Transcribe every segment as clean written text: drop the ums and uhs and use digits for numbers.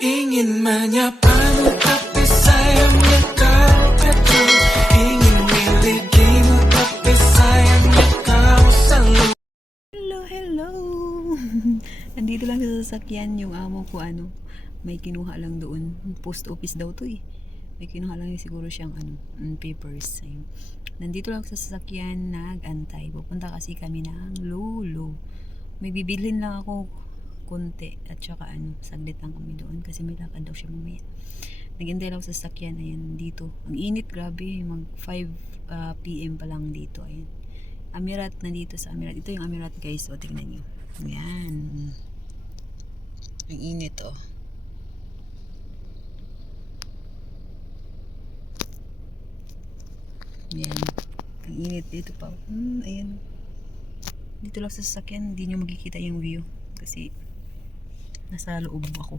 ingin menyapa tapi sayangnya kau kacau. Ingin milikimu tapi sayangnya kau selalu. Hello, hello! Andito lang sa sasakyan yung amo ko, may kinuha lang doon. Post office daw to eh. May kinuha lang yung siguro siyang papers. Ayun. Nandito lang sa sasakyan, nag-antay. Pupunta kasi kami ng Lolo. May bibilhin lang ako konti at saka saglit lang kami doon kasi may lakad daw siya mamaya. Naghintay lang sa sasakyan. Ayan, dito. Ang init, grabe. Mag 5 PM pa lang dito. Ayan. Amirat na dito sa Amirat. Ito yung Amirat guys. O, tingnan nyo. Ayan. Ang init oh. Ayan. Ang init dito pa. Ayan. Dito lang sa sasakyan. Hindi nyo makikita yung view. Kasi nasa loob ako.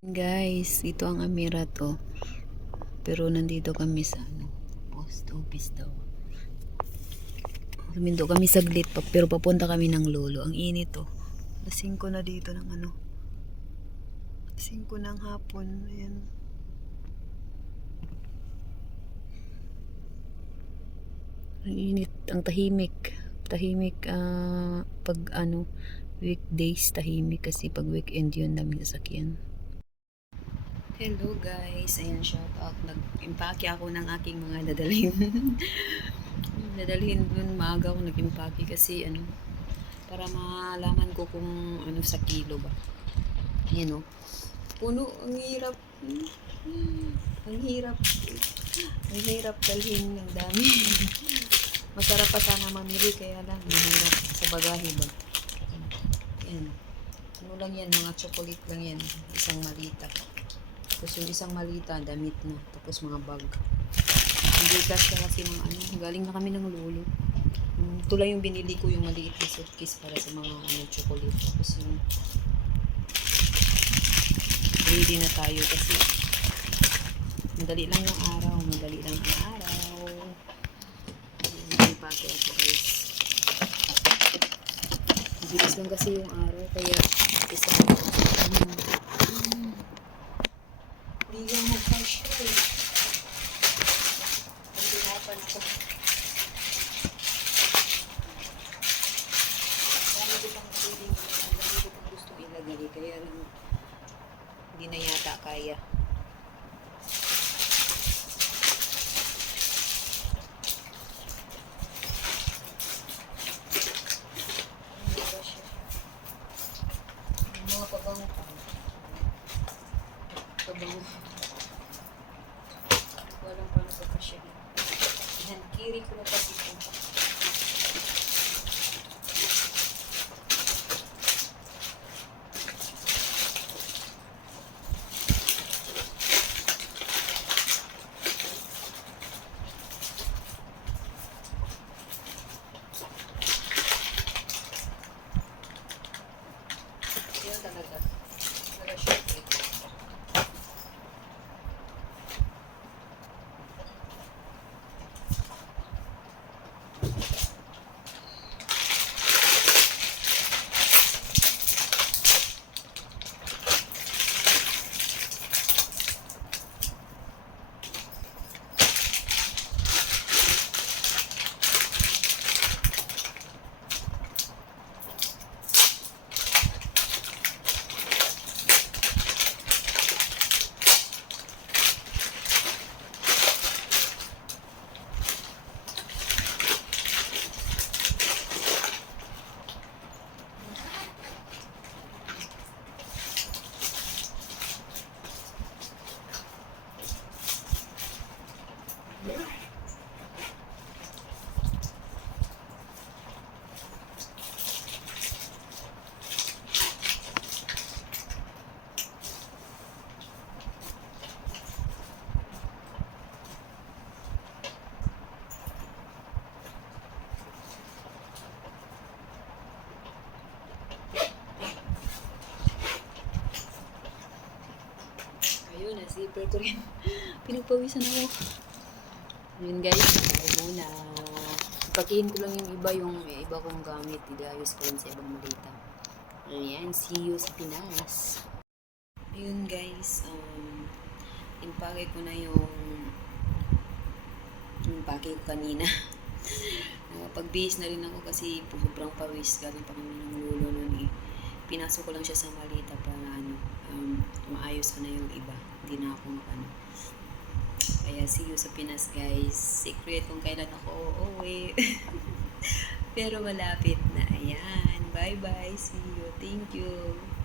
Guys, ito ang Amirat oh. Pero nandito kami sa post office daw. Sumindo kami saglit pa, pero papunta kami ng Lolo. Ang init oh. Alas 5 na dito ng 5 ng hapon. Ayan. Ang init, ang tahimik. Tahimik pag weekdays tahimik kasi pag weekend yun namin sasakyan. Hello guys, ayan, shout out. Nag-impake ako ng aking mga dadalhin. Dadalhin dun maaga ako nag-impake kasi para malaman ko kung sa kilo ba. Ayan o. Puno, ang hirap. Ang hirap. Ang hirap dalhin ng dami. Masarap pa sana mamili kaya lang mahirap sa bagahe ba. Ayan. Ano lang yan, mga chocolate lang yan. Isang malita. Tapos yung isang malita, damit na. Tapos mga bag. Hindi kasi mga galing na kami ng Lolo. Ito lang yung binili ko, yung maliit na suitcase para sa mga chocolate. Tapos yung ready na tayo kasi madali lang yung araw. Madali lang yung araw. Hindi pa ako guys. Bilis lang kasi yung araw. Kaya isang hindi lang mag-cash ko eh. Hindi napan ako. Dami ko pang feeling. Dami ko pang gustong ilagay. Kaya lang hindi na yata kaya. Mga pabango pa. Pabango. Walang paano pagkasya. Yan, kiri ko na kasi ito. Yan talaga. Talaga siya. Ayun, na-zipper ko rin. Pinagpawisan ako. Ayun guys, tayo muna. Ipakihin ko lang yung iba kong gamit. Idayos ko rin sa ibang malita. Ayan, see you sa Pinas. Ayun guys, impake ko na yung impake ko kanina. Nakapag-bihis na rin ako kasi sobrang pawis. Galing pa kami ng lulo nun eh. Pinasok ko lang siya sa malita para maayos ko na yung iba. Hindi na ako Kaya see you sa Pinas guys. Secret kung kailan ako uuwi. Pero malapit na. Ayan. Bye bye. See you. Thank you.